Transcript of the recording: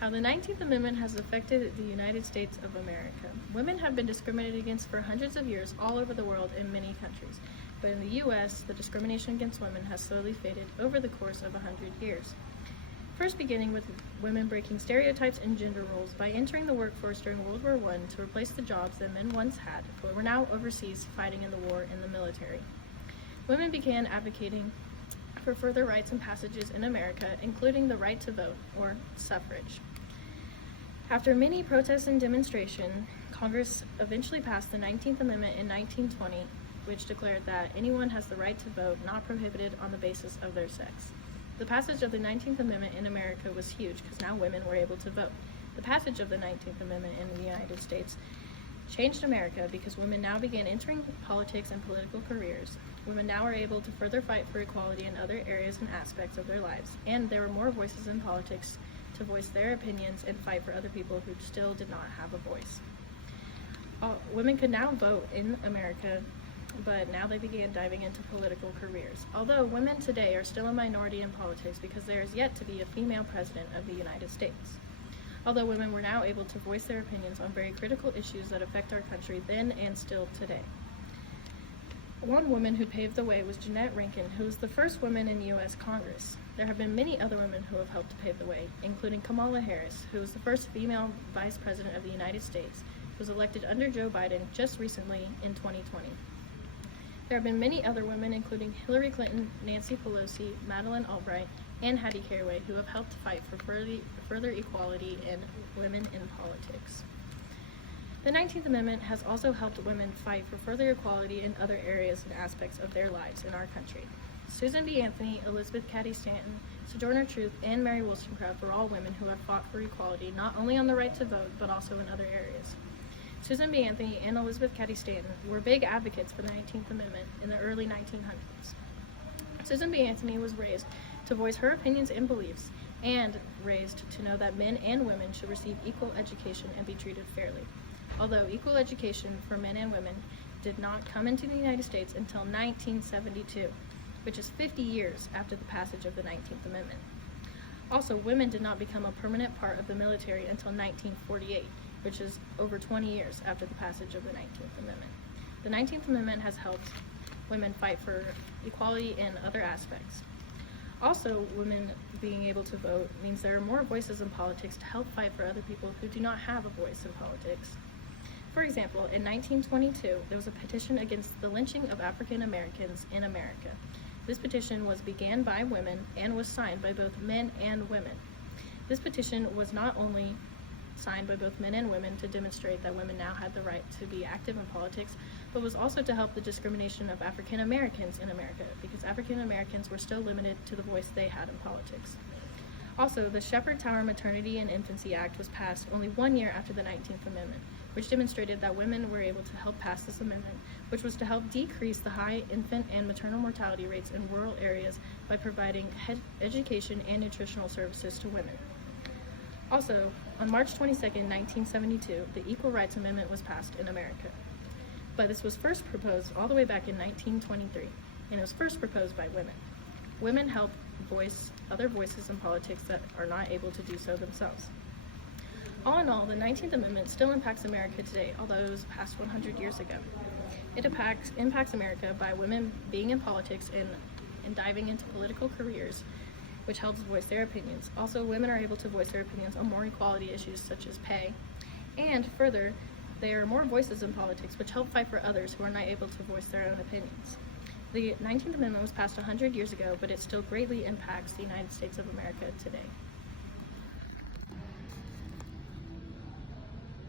How the 19th Amendment has affected the United States of America. Women have been discriminated against for hundreds of years all over the world in many countries, but in the U.S., the discrimination against women has slowly faded over the course of 100 years. First beginning with women breaking stereotypes and gender roles by entering the workforce during World War I to replace the jobs that men once had, but were now overseas fighting in the war in the military. Women began advocating for further rights and passages in America, including the right to vote, or suffrage. After many protests and demonstration, Congress eventually passed the 19th Amendment in 1920, which declared that anyone has the right to vote, not prohibited on the basis of their sex. The passage of the 19th Amendment in America was huge because now women were able to vote. The passage of the 19th Amendment in the United States changed America because women now began entering politics and political careers. Women now are able to further fight for equality in other areas and aspects of their lives, and there were more voices in politics to voice their opinions and fight for other people who still did not have a voice. Women could now vote in America, but now they began diving into political careers. Although women today are still a minority in politics because there is yet to be a female president of the United States. Although women were now able to voice their opinions on very critical issues that affect our country then and still today. One woman who paved the way was Jeannette Rankin, who was the first woman in U.S. Congress. There have been many other women who have helped to pave the way, including Kamala Harris, who was the first female vice president of the United States, who was elected under Joe Biden just recently in 2020. There have been many other women, including Hillary Clinton, Nancy Pelosi, Madeleine Albright, and Hattie Caraway, who have helped fight for further equality and women in politics. The 19th Amendment has also helped women fight for further equality in other areas and aspects of their lives in our country. Susan B. Anthony, Elizabeth Cady Stanton, Sojourner Truth, and Mary Wollstonecraft were all women who have fought for equality not only on the right to vote, but also in other areas. Susan B. Anthony and Elizabeth Cady Stanton were big advocates for the 19th Amendment in the early 1900s. Susan B. Anthony was raised to voice her opinions and beliefs, and raised to know that men and women should receive equal education and be treated fairly. Although equal education for men and women did not come into the United States until 1972, which is 50 years after the passage of the 19th Amendment. Also, women did not become a permanent part of the military until 1948, which is over 20 years after the passage of the 19th Amendment. The 19th Amendment has helped women fight for equality in other aspects. Also, women being able to vote means there are more voices in politics to help fight for other people who do not have a voice in politics. For example, in 1922, there was a petition against the lynching of African Americans in America. This petition began by women and was signed by both men and women. This petition was not only signed by both men and women to demonstrate that women now had the right to be active in politics, but was also to help the discrimination of African Americans in America, because African Americans were still limited to the voice they had in politics. Also, the Shepherd Tower Maternity and Infancy Act was passed only 1 year after the 19th Amendment, which demonstrated that women were able to help pass this amendment, which was to help decrease the high infant and maternal mortality rates in rural areas by providing education and nutritional services to women. Also, on March 22, 1972, the Equal Rights Amendment was passed in America. But this was first proposed all the way back in 1923, and it was first proposed by women. Women help voice other voices in politics that are not able to do so themselves. All in all, the 19th Amendment still impacts America today, although it was passed 100 years ago. It impacts America by women being in politics and diving into political careers, which helps voice their opinions. Also, women are able to voice their opinions on more equality issues such as pay. And further, there are more voices in politics which help fight for others who are not able to voice their own opinions. The 19th Amendment was passed 100 years ago, but it still greatly impacts the United States of America today.